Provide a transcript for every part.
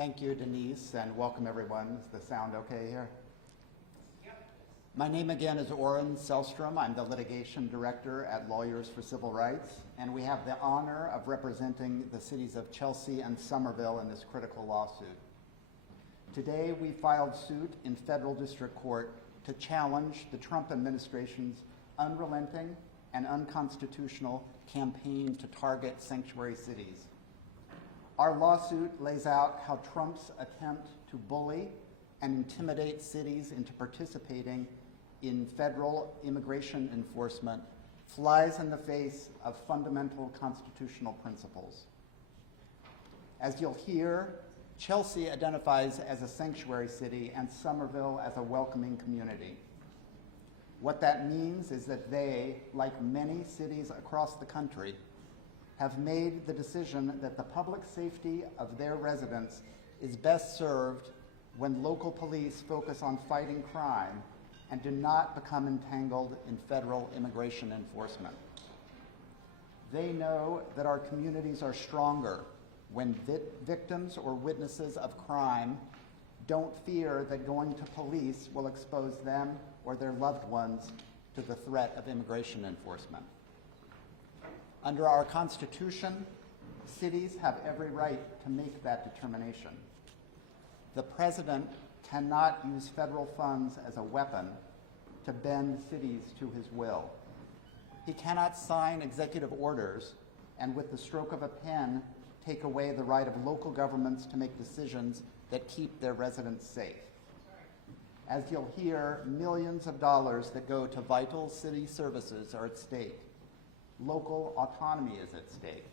Thank you, Denise, and welcome everyone. Is the sound okay here? Yep. My name again is Oren Selstrom. I'm the litigation director at Lawyers for Civil Rights, and we have the honor of representing the cities of Chelsea and Somerville in this critical lawsuit. Today, we filed suit in federal district court to challenge the Trump administration's unrelenting and unconstitutional campaign to target sanctuary cities. Our lawsuit lays out how Trump's attempt to bully and intimidate cities into participating in federal immigration enforcement flies in the face of fundamental constitutional principles. As you'll hear, Chelsea identifies as a sanctuary city and Somerville as a welcoming community. What that means is that they, like many cities across the country, have made the decision that the public safety of their residents is best served when local police focus on fighting crime and do not become entangled in federal immigration enforcement. They know that our communities are stronger when victims or witnesses of crime don't fear that going to police will expose them or their loved ones to the threat of immigration enforcement. Under our Constitution, cities have every right to make that determination. The president cannot use federal funds as a weapon to bend cities to his will. He cannot sign executive orders and with the stroke of a pen take away the right of local governments to make decisions that keep their residents safe. As you'll hear, millions of dollars that go to vital city services are at stake. Local autonomy is at stake.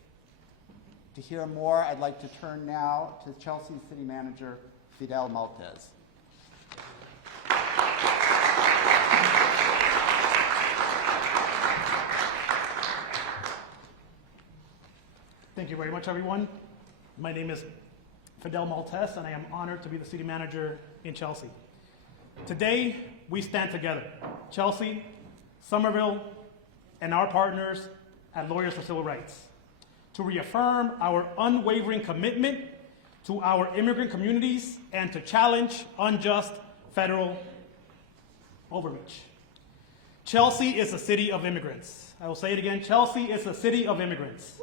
To hear more, I'd like to turn now to Chelsea City Manager Fidel Maltez. Thank you very much, everyone. My name is Fidel Maltez, and I am honored to be the city manager in Chelsea. Today, we stand together, Chelsea, Somerville, and our partners at Lawyers for Civil Rights, to reaffirm our unwavering commitment to our immigrant communities and to challenge unjust federal overreach. Chelsea is a city of immigrants. I will say it again, Chelsea is a city of immigrants.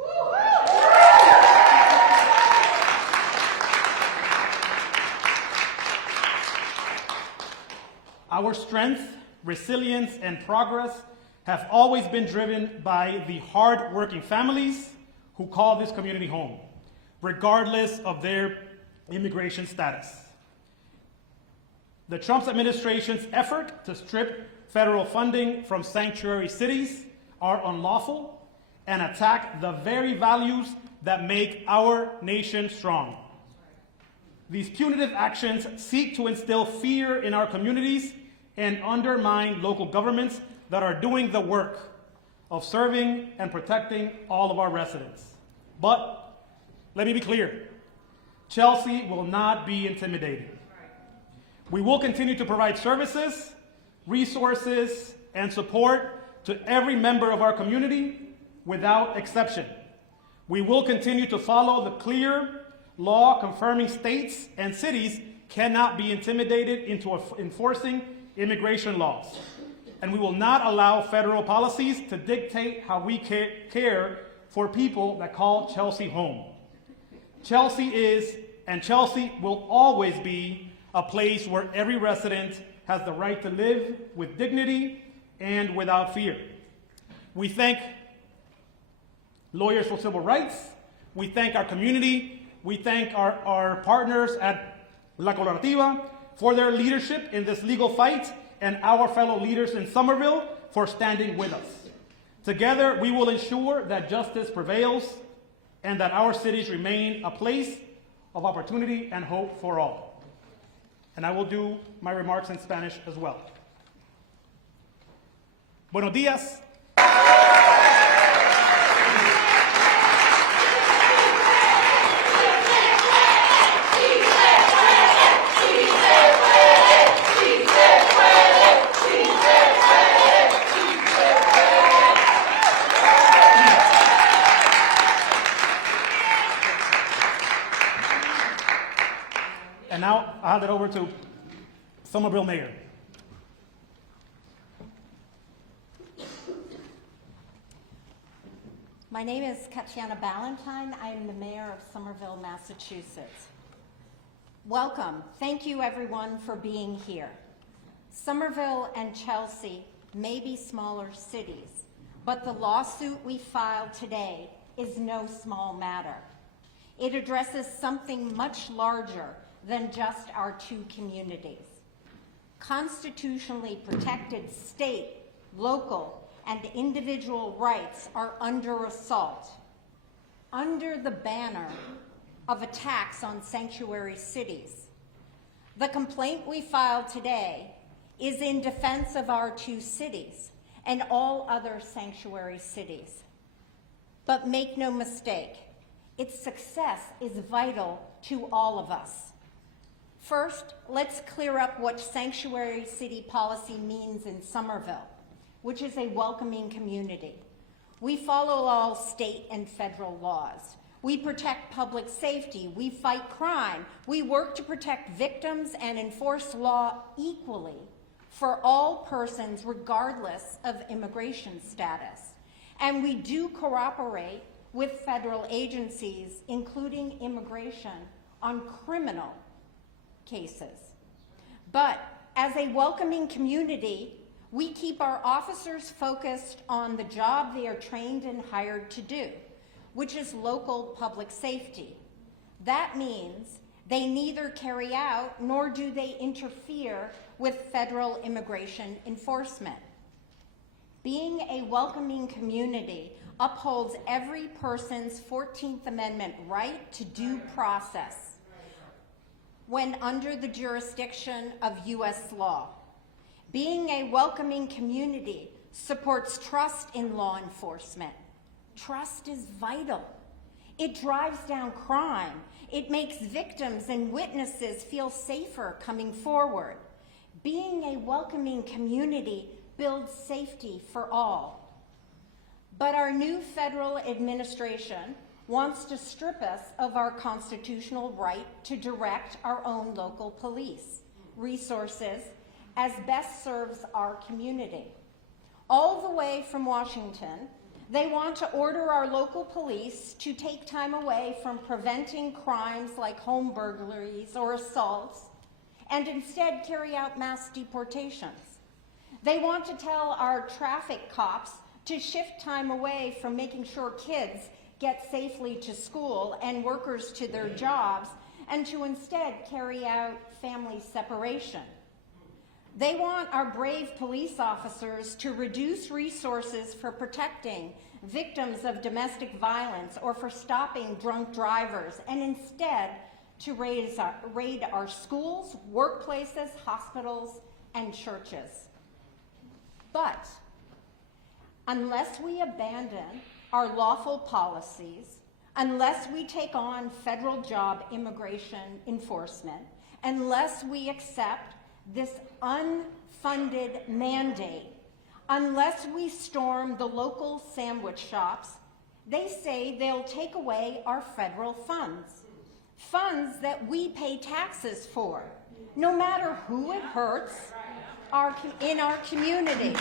Our strength, resilience, and progress have always been driven by the hard-working families who call this community home, regardless of their immigration status. The Trump administration's effort to strip federal funding from sanctuary cities are unlawful and attack the very values that make our nation strong. These punitive actions seek to instill fear in our communities and undermine local governments that are doing the work of serving and protecting all of our residents. But let me be clear, Chelsea will not be intimidated. We will continue to provide services, resources, and support to every member of our community without exception. We will continue to follow the clear law confirming states and cities cannot be intimidated into enforcing immigration laws. And we will not allow federal policies to dictate how we care for people that call Chelsea home. Chelsea is, and Chelsea will always be, a place where every resident has the right to live with dignity and without fear. We thank Lawyers for Civil Rights. We thank our community. We thank our partners at La Colaborativa for their leadership in this legal fight, and our fellow leaders in Somerville for standing with us. Together, we will ensure that justice prevails and that our cities remain a place of opportunity and hope for all. And I will do my remarks in Spanish as well. Buenos días. And now I'll hand it over to Somerville Mayor. My name is Katiana Ballantyne. I am the mayor of Somerville, Massachusetts. Welcome. Thank you, everyone, for being here. Somerville and Chelsea may be smaller cities, but the lawsuit we filed today is no small matter. It addresses something much larger than just our two communities. Constitutionally protected state, local, and individual rights are under assault, under the banner of attacks on sanctuary cities. The complaint we filed today is in defense of our two cities and all other sanctuary cities. But make no mistake, its success is vital to all of us. First, let's clear up what sanctuary city policy means in Somerville, which is a welcoming community. We follow all state and federal laws. We protect public safety. We fight crime. We work to protect victims and enforce law equally for all persons regardless of immigration status. And we do cooperate with federal agencies, including immigration, on criminal cases. But as a welcoming community, we keep our officers focused on the job they are trained and hired to do, which is local public safety. That means they neither carry out nor do they interfere with federal immigration enforcement. Being a welcoming community upholds every person's 14th Amendment right to due process when under the jurisdiction of U.S. law. Being a welcoming community supports trust in law enforcement. Trust is vital. It drives down crime. It makes victims and witnesses feel safer coming forward. Being a welcoming community builds safety for all. But our new federal administration wants to strip us of our constitutional right to direct our own local police resources as best serves our community. All the way from Washington, they want to order our local police to take time away from preventing crimes like home burglaries or assaults and instead carry out mass deportations. They want to tell our traffic cops to shift time away from making sure kids get safely to school and workers to their jobs and to instead carry out family separation. They want our brave police officers to reduce resources for protecting victims of domestic violence or for stopping drunk drivers, and instead to raid our schools, workplaces, hospitals, and churches. But unless we abandon our lawful policies, unless we take on federal job immigration enforcement, unless we accept this unfunded mandate, unless we storm the local sandwich shops, they say they'll take away our federal funds, funds that we pay taxes for, no matter who it hurts in our community.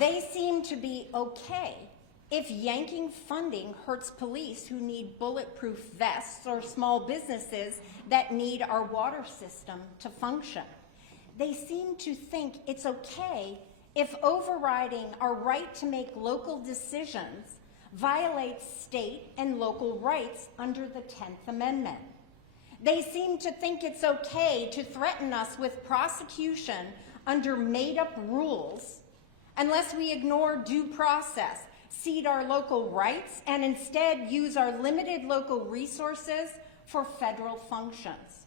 They seem to be okay if yanking funding hurts police who need bulletproof vests or small businesses that need our water system to function. They seem to think it's okay if overriding our right to make local decisions violates state and local rights under the 10th Amendment. They seem to think it's okay to threaten us with prosecution under made-up rules unless we ignore due process, cede our local rights, and instead use our limited local resources for federal functions.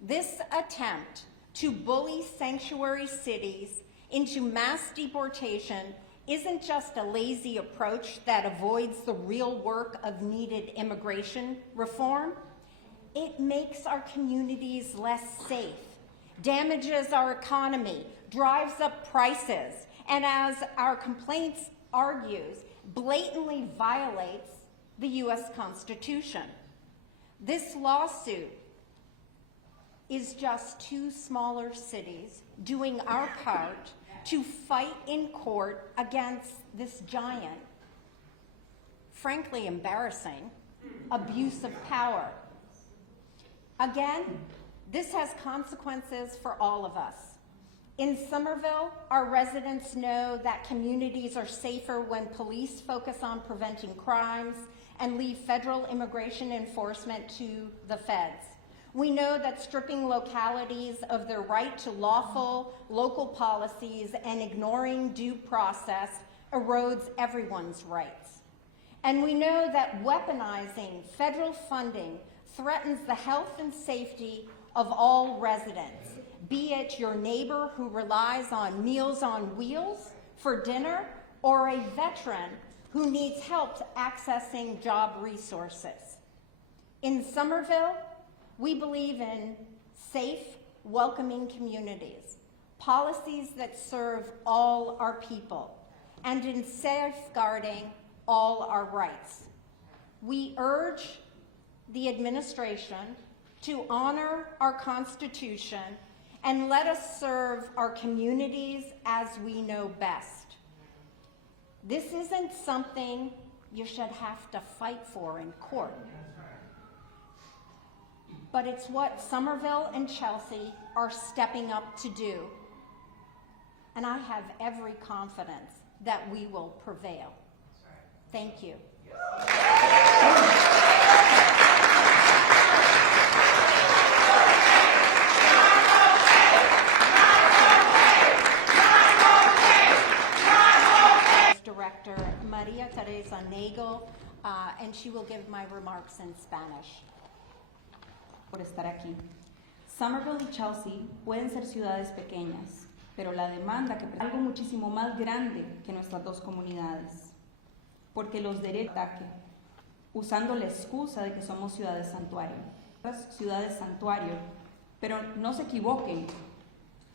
This attempt to bully sanctuary cities into mass deportation isn't just a lazy approach that avoids the real work of needed immigration reform. It makes our communities less safe, damages our economy, drives up prices, and as our complaints argues, blatantly violates the U.S. Constitution. This lawsuit is just two smaller cities doing our part to fight in court against this giant, frankly embarrassing, abuse of power. Again, this has consequences for all of us. In Somerville, our residents know that communities are safer when police focus on preventing crimes and leave federal immigration enforcement to the feds. We know that stripping localities of their right to lawful local policies and ignoring due process erodes everyone's rights. And we know that weaponizing federal funding threatens the health and safety of all residents, be it your neighbor who relies on Meals on Wheels for dinner or a veteran who needs help accessing job resources. In Somerville, we believe in safe, welcoming communities, policies that serve all our people, and in safeguarding all our rights. We urge the administration to honor our Constitution and let us serve our communities as we know best. This isn't something you should have to fight for in court, but it's what Somerville and Chelsea are stepping up to do. And I have every confidence that we will prevail. Thank you. Director Maria Teresa Nagel, and she will give my remarks in Spanish. Por estar aquí. Somerville y Chelsea pueden ser ciudades pequeñas, pero la demanda que algo muchísimo más grande que nuestras dos comunidades, porque los derechos ataque, usando la excusa de que somos ciudades santuario. Ciudades santuario, pero no se equivoquen,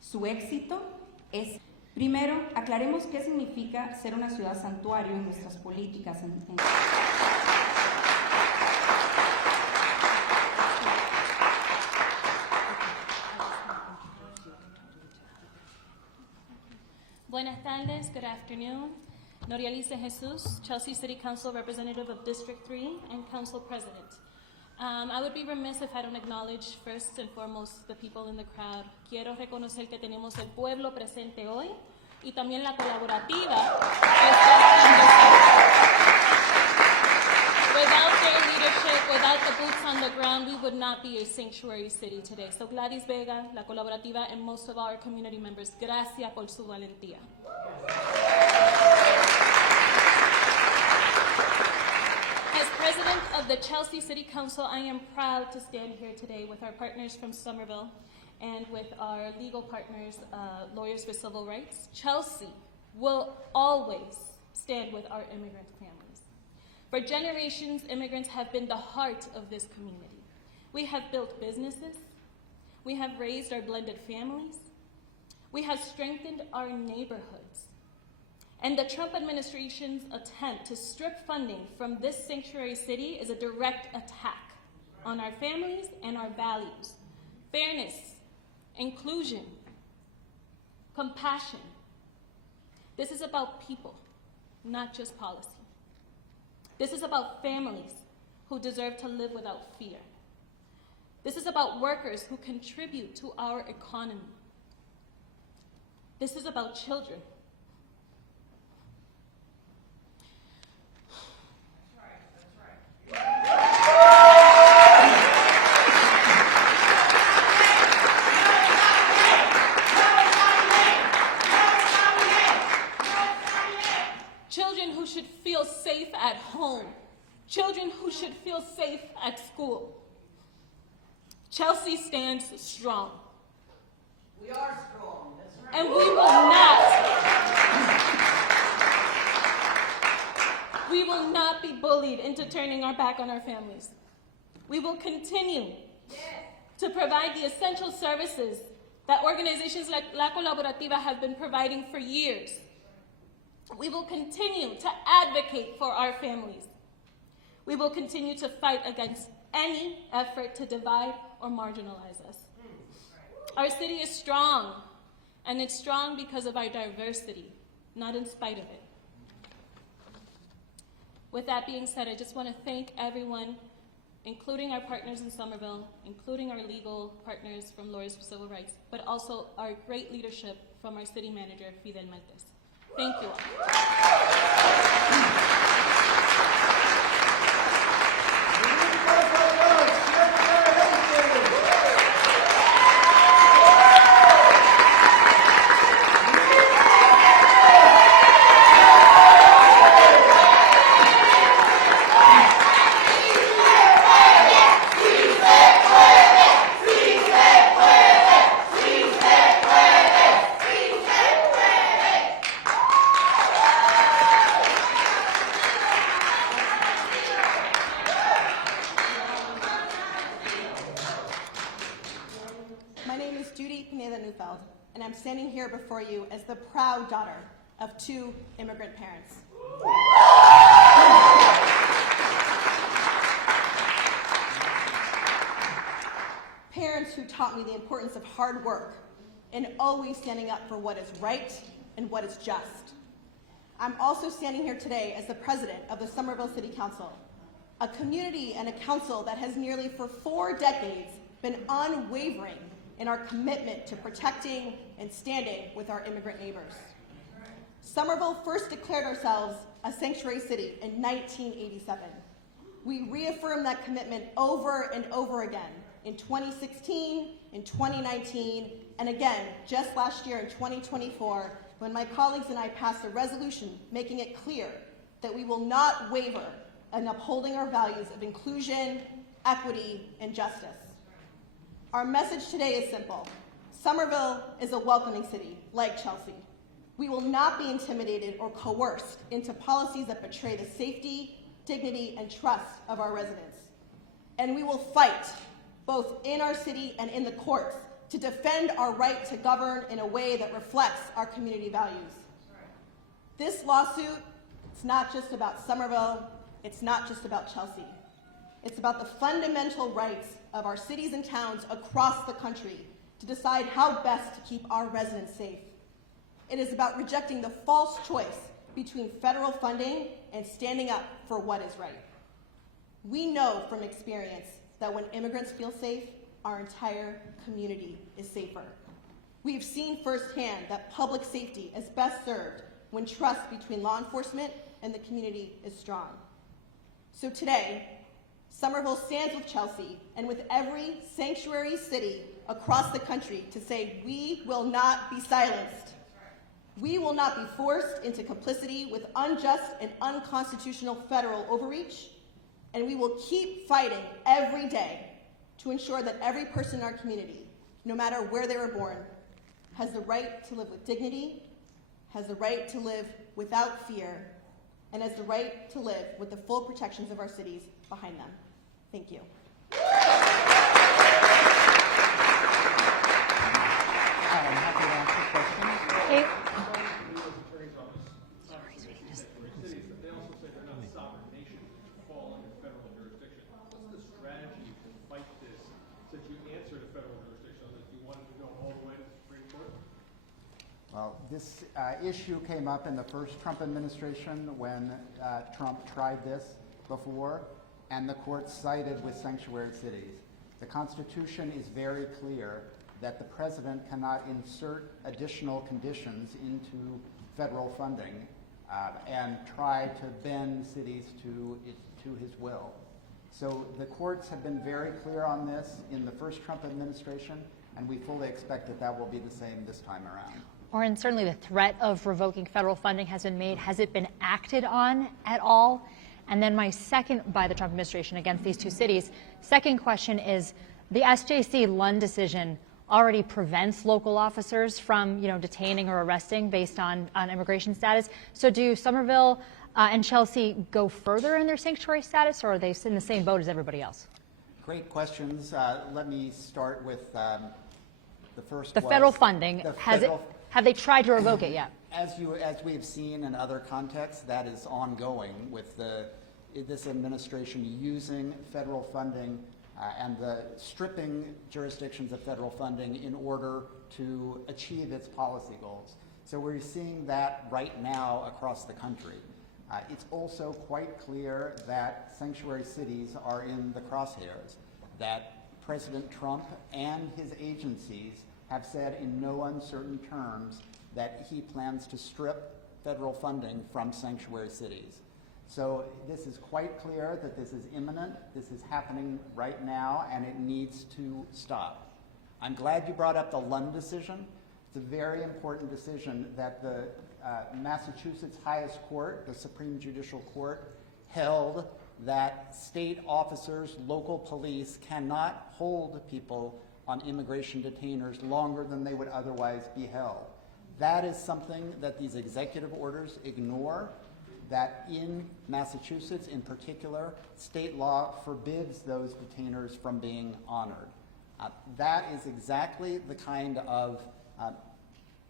su éxito es... Primero, aclaremos qué significa ser una ciudad santuario en nuestras políticas. Buenas tardes, good afternoon. Norialice Jesus, Chelsea City Council Representative of District 3 and Council President. I would be remiss if I don't acknowledge first and foremost the people in the crowd. Quiero reconocer que tenemos el pueblo presente hoy y también la colaborativa. Without their leadership, without the boots on the ground, we would not be a sanctuary city today. So Gladys Vega, la colaborativa, and most of our community members, gracias por su valentía. As president of the Chelsea City Council, I am proud to stand here today with our partners from Somerville and with our legal partners, Lawyers for Civil Rights. Chelsea will always stand with our immigrant families. For generations, immigrants have been the heart of this community. We have built businesses. We have raised our blended families. We have strengthened our neighborhoods. And the Trump administration's attempt to strip funding from this sanctuary city is a direct attack on our families and our values. Fairness, inclusion, compassion. This is about people, not just policy. This is about families who deserve to live without fear. This is about workers who contribute to our economy. This is about children. Children who should feel safe at home. Children who should feel safe at school. Chelsea stands strong. We are strong, that's right. And we will not be bullied into turning our back on our families. We will continue to provide the essential services that organizations like La Colaborativa have been providing for years. We will continue to advocate for our families. We will continue to fight against any effort to divide or marginalize us. Our city is strong, and it's strong because of our diversity, not in spite of it. With that being said, I just want to thank everyone, including our partners in Somerville, including our legal partners from Lawyers for Civil Rights, but also our great leadership from our city manager, Fidel Maltes. Thank you all. And I'm standing here before you as the proud daughter of 2 immigrant parents. Parents who taught me the importance of hard work and always standing up for what is right and what is just. I'm also standing here today as the president of the Somerville City Council, a community and a council that has nearly for 4 decades been unwavering in our commitment to protecting and standing with our immigrant neighbors. Somerville first declared ourselves a sanctuary city in 1987. We reaffirmed that commitment over and over again in 2016, in 2019, and again just last year in 2024, when my colleagues and I passed a resolution making it clear that we will not waver in upholding our values of inclusion, equity, and justice. Our message today is simple. Somerville is a welcoming city, like Chelsea. We will not be intimidated or coerced into policies that betray the safety, dignity, and trust of our residents. And we will fight, both in our city and in the courts, to defend our right to govern in a way that reflects our community values. This lawsuit, it's not just about Somerville, it's not just about Chelsea. It's about the fundamental rights of our cities and towns across the country to decide how best to keep our residents safe. It is about rejecting the false choice between federal funding and standing up for what is right. We know from experience that when immigrants feel safe, our entire community is safer. We've seen firsthand that public safety is best served when trust between law enforcement and the community is strong. So today, Somerville stands with Chelsea and with every sanctuary city across the country to say we will not be silenced. We will not be forced into complicity with unjust and unconstitutional federal overreach, and we will keep fighting every day to ensure that every person in our community, no matter where they were born, has the right to live with dignity, has the right to live without fear, and has the right to live with the full protections of our cities behind them. Thank you. I'm happy to answer questions. Hey. They also say they're not sovereign nations that fall under federal jurisdiction. What's the strategy to fight this since you answer to federal jurisdiction? That you wanted to go all the way to the Supreme Court? Well, this issue came up in the first Trump administration when Trump tried this before, and the court sided with sanctuary cities. The Constitution is very clear that the president cannot insert additional conditions into federal funding and try to bend cities to his will. So the courts have been very clear on this in the first Trump administration, and we fully expect that that will be the same this time around. Oren, certainly the threat of revoking federal funding has been made. Has it been acted on at all? And then my second, by the Trump administration against these 2 cities, second question is, the SJC Lund decision already prevents local officers from, detaining or arresting based on immigration status. So do Somerville and Chelsea go further in their sanctuary status, or are they in the same boat as everybody else? Great questions. Let me start with The first The was federal funding, the has federal- it, have they tried to revoke it yet? As we've seen in other contexts, that is ongoing with this administration using federal funding and the stripping jurisdictions of federal funding in order to achieve its policy goals. So we're seeing that right now across the country. It's also quite clear that sanctuary cities are in the crosshairs, that President Trump and his agencies have said in no uncertain terms that he plans to strip federal funding from sanctuary cities. So this is quite clear that this is imminent, this is happening right now, and it needs to stop. I'm glad you brought up the Lund decision. It's a very important decision that the Massachusetts highest court, the Supreme Judicial Court, held that state officers, local police cannot hold people on immigration detainers longer than they would otherwise be held. That is something that these executive orders ignore, that in Massachusetts in particular, state law forbids those detainers from being honored. That is exactly the kind of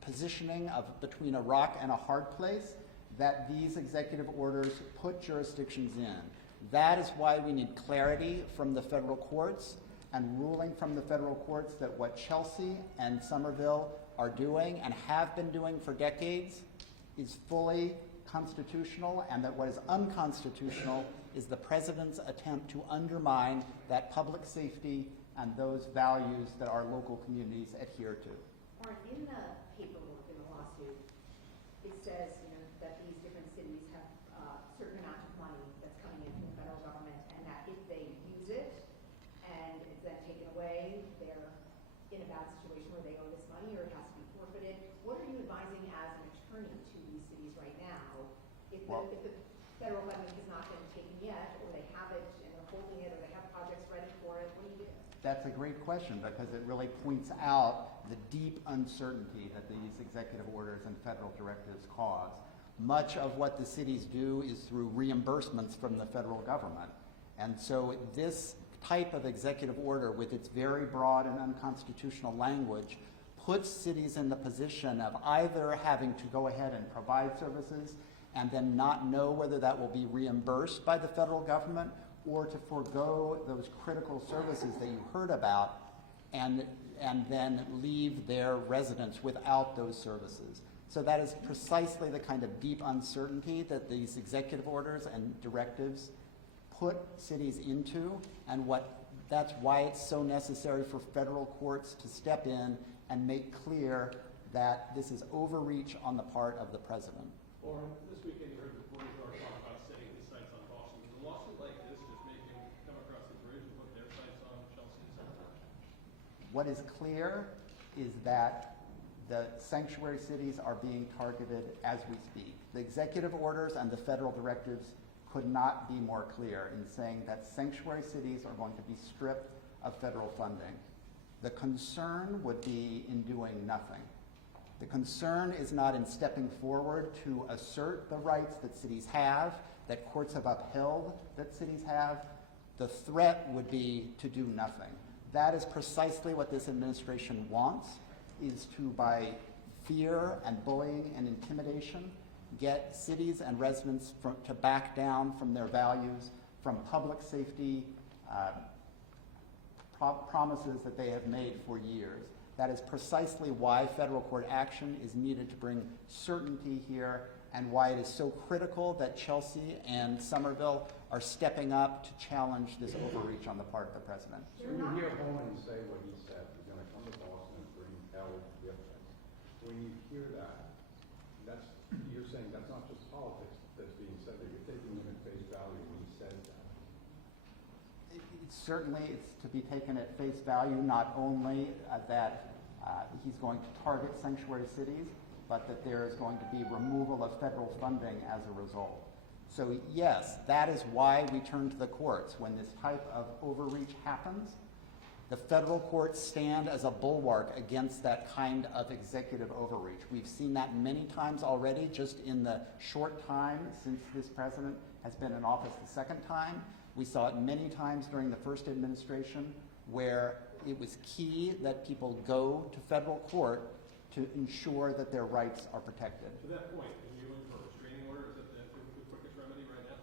positioning between a rock and a hard place that these executive orders put jurisdictions in. That is why we need clarity from the federal courts and ruling from the federal courts that what Chelsea and Somerville are doing and have been doing for decades is fully constitutional, and that what is unconstitutional is the president's attempt to undermine that public safety and those values that our local communities adhere to. Or in the paperwork in the lawsuit, it says, that these different cities have a certain amount of money that's coming in from the federal government, and that if they use it and it's then taken away, they're in a bad situation where they owe this money or it has to be forfeited. What are you advising as an attorney to these cities right now if the federal funding has not been taken yet, or they have it and they're holding it, or they have projects ready for it? What do you do? That's a great question, because it really points out the deep uncertainty that these executive orders and federal directives cause. Much of what the cities do is through reimbursements from the federal government. And so this type of executive order, with its very broad and unconstitutional language, puts cities in the position of either having to go ahead and provide services and then not know whether that will be reimbursed by the federal government, or to forego those critical services that you heard about and then leave their residents without those services. So that is precisely the kind of deep uncertainty that these executive orders and directives put cities into, and that's why it's so necessary for federal courts to step in and make clear that this is overreach on the part of the president. Or this weekend you heard the board talk about setting the sights on Boston. Does a lawsuit like this just make them come across the bridge and put their sights on Chelsea and Somerville? What is clear is that the sanctuary cities are being targeted as we speak. The executive orders and the federal directives could not be more clear in saying that sanctuary cities are going to be stripped of federal funding. The concern would be in doing nothing. The concern is not in stepping forward to assert the rights that cities have, that courts have upheld that cities have. The threat would be to do nothing. That is precisely what this administration wants, is to, by fear and bullying and intimidation, get cities and residents to back down from their values, from public safety promises that they have made for years. That is precisely why federal court action is needed to bring certainty here, and why it is so critical that Chelsea and Somerville are stepping up to challenge this overreach on the part of the president. So when you hear Bowman say what he said, he's going to come to Boston and bring hell with him. When you hear that, you're saying that's not just politics that's being said, that you're taking him at face value when he says that. Certainly, it's to be taken at face value, not only that he's going to target sanctuary cities, but that there is going to be removal of federal funding as a result. So yes, that is why we turn to the courts. When this type of overreach happens, the federal courts stand as a bulwark against that kind of executive overreach. We've seen that many times already, just in the short time since this president has been in office the second time. We saw it many times during the first administration, where it was key that people go to federal court to ensure that their rights are protected. To that point, are you in for a restraining order? Is that the quickest remedy right now?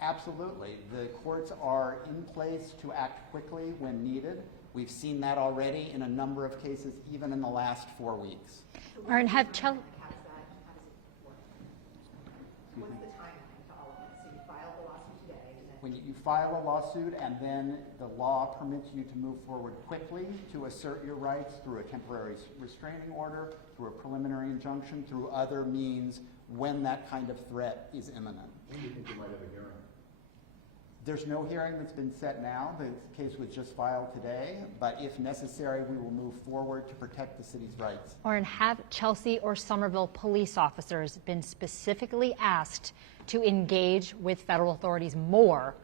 Absolutely. The courts are in place to act quickly when needed. We've seen that already in a number of cases, even in the last 4 weeks. Aaron, have Chelsea. How does it work? What's the timeline to all of this? So you filed the lawsuit today, and then When you file a lawsuit and then the law permits you to move forward quickly to assert your rights through a temporary restraining order, through a preliminary injunction, through other means when that kind of threat is imminent. When do you think you might have a hearing? There's no hearing that's been set now. The case was just filed today, but if necessary, we will move forward to protect the city's rights. Or have Chelsea or Somerville police officers been specifically asked to engage with federal authorities more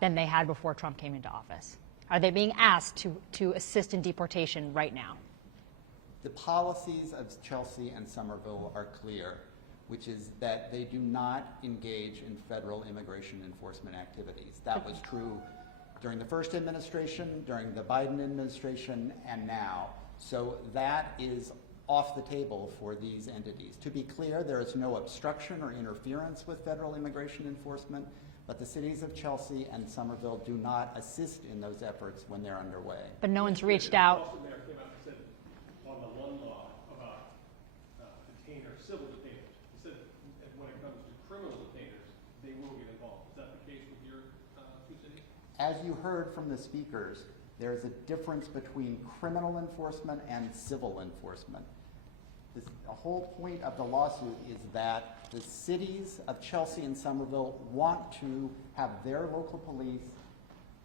than they had before Trump came into office? Are they being asked to assist in deportation right now? The policies of Chelsea and Somerville are clear, which is that they do not engage in federal immigration enforcement activities. That was true during the first administration, during the Biden administration, and now. So that is off the table for these entities. To be clear, there is no obstruction or interference with federal immigration enforcement, but the cities of Chelsea and Somerville do not assist in those efforts when they're underway. But no one's reached out. Boston mayor came out and said on the one law about civil detainers, he said that when it comes to criminal detainers, they will get involved. Is that the case with your two cities? As you heard from the speakers, there is a difference between criminal enforcement and civil enforcement. The whole point of the lawsuit is that the cities of Chelsea and Somerville want to have their local police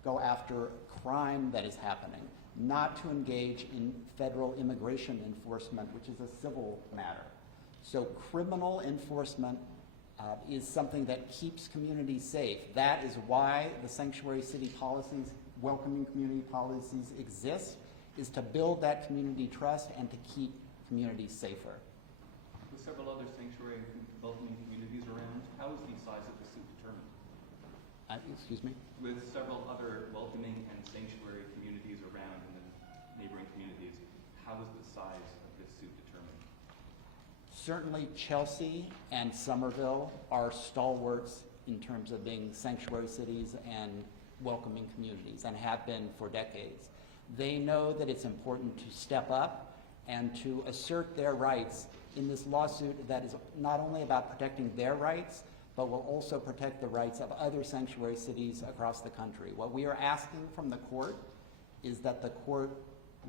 go after crime that is happening, not to engage in federal immigration enforcement, which is a civil matter. So criminal enforcement is something that keeps communities safe. That is why the sanctuary city policies, welcoming community policies exist, is to build that community trust and to keep communities safer. With several other sanctuary and welcoming communities around, how is the size of the suit determined? Excuse me? With several other welcoming and sanctuary communities around in the neighboring communities, how is the size of this suit determined? Certainly Chelsea and Somerville are stalwarts in terms of being sanctuary cities and welcoming communities, and have been for decades. They know that it's important to step up and to assert their rights in this lawsuit that is not only about protecting their rights, but will also protect the rights of other sanctuary cities across the country. What we are asking from the court is that the court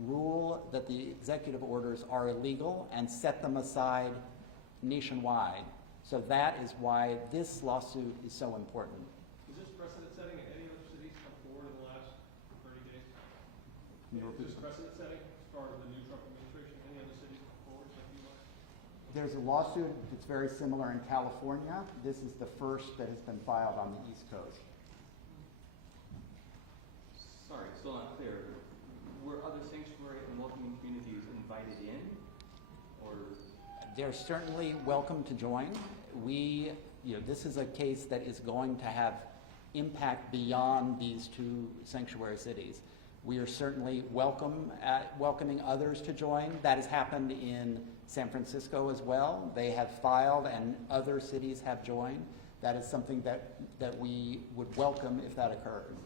rule that the executive orders are illegal and set them aside nationwide. So that is why this lawsuit is so important. Is this precedent setting and any other cities come forward in the last 30 days? Is this precedent setting as part of the new Trump administration? Any other cities come forward in a few months? There's a lawsuit that's very similar in California. This is the first that has been filed on the East Coast. Sorry, still not clear. Were other sanctuary and welcoming communities invited in, or? They're certainly welcome to join. This is a case that is going to have impact beyond these two sanctuary cities. We are certainly welcoming others to join. That has happened in San Francisco as well. They have filed and other cities have joined. That is something that we would welcome if that occurs.